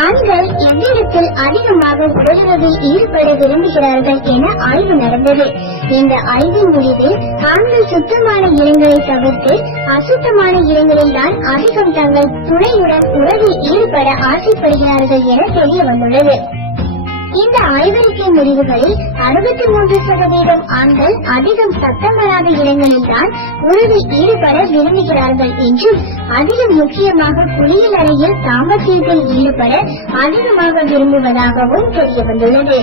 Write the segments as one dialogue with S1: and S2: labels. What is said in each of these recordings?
S1: ஆண்கள் எவ்விடத்தில் அதிகமாக உடலுறவில் ஈடுபட விரும்புகிறார்கள் என ஆய்வு நடந்தது. இந்த ஆய்வின் முடிவில் ஆண்கள் சுத்தமான இடங்களை தவிர்த்து அசுத்தமான இடங்களில் தான் அதிகம் தங்கள் துணையுடன் உறவில் ஈடுபட ஆசைப்படுகிறார்கள் என தெரிய வந்துள்ளது. இந்த ஆய்வறிக்கை முடிவுகளில் அறுபத்தி மூன்று சதவீதம் ஆண்கள் அதிகம் சத்தமில்லாத இடங்களில் தான் உறவில் ஈடுபட விரும்புகிறார்கள் என்றும் அதிலும் முக்கியமாக குளியல் அறையில் தாமசியத்தில் ஈடுபட அதிகமாக விரும்புவதாகவும் தெரிய வந்துள்ளது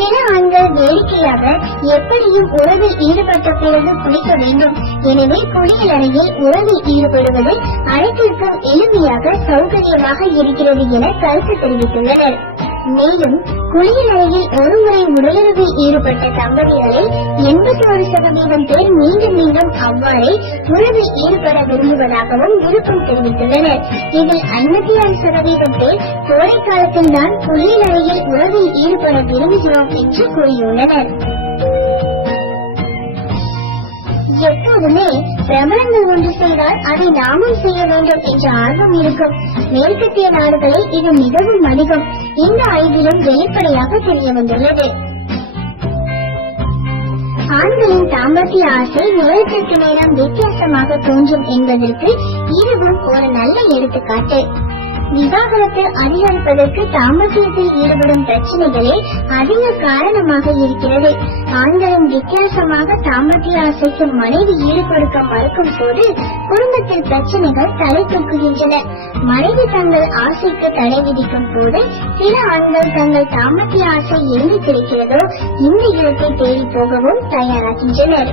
S1: சில ஆண்கள் வேடிக்கையாக எப்படியும் உறவில் ஈடுபட்ட பிறகு குளிக்க வேண்டும். எனவே குளியல் அறையில் உறவில் ஈடுபடுவது அனைத்திற்கும் எளிமையாக சௌகரியமாக இருக்கிறது என கருத்து தெரிவித்துள்ளனர். மேலும் குளியல் அறையில் ஒருமுறை உடலுறவில் ஈடுபட்ட தம்பதிகளில் எண்பத்தி ஒரு சதவீதம் பேர் மீண்டும் மீண்டும் அவ்வாறே உறவில் ஈடுபட விரும்புவதாகவும் விருப்பம் தெரிவித்துள்ளனர். இதில் ஐம்பத்தி ஆறு சதவீதம் பேர் கோடை காலத்தில் தான் குளியல் அறையில் உறவில் ஈடுபட விரும்புகிறோம் என்று கூறியுள்ளனர். எப்போதுமே பிரபலங்கள் ஒன்று செய்தால் அதை நாமும் செய்ய வேண்டும் என்ற ஆர்வம் இருக்கும். மேற்கத்திய நாடுகளில் இது மிகவும் அதிகம். இந்த ஆய்விலும் வெளிப்படையாக தெரிய வந்துள்ளது ஆண்களின் தாம்பத்திய ஆசை நேரத்திற்கு நேரம் வித்தியாசமாக தோன்றும் என்பதற்கு இதுவும் ஒரு நல்ல எடுத்துக்காட்டு. விவாகரத்து அதிகரிப்பதற்கு தாம்பத்தியத்தில் ஈடுபடும் பிரச்சனைகளே அதிக காரணமாக இருக்கிறது. ஆண்களும் வித்தியாசமாக தாம்பத்திய ஆசைக்கு மனைவி ஈடுபடுக்க மறுக்கும் போது குடும்பத்தில் பிரச்சனைகள் தலை தூக்குகின்றன. மனைவி தங்கள் ஆசைக்கு தடை விதிக்கும் போது சில ஆண்கள் தங்கள் தாம்பத்திய ஆசை எங்கு கிடைக்கிறதோ இந்த இடத்தை தேடி போகவும் தயாராகின்றனர்.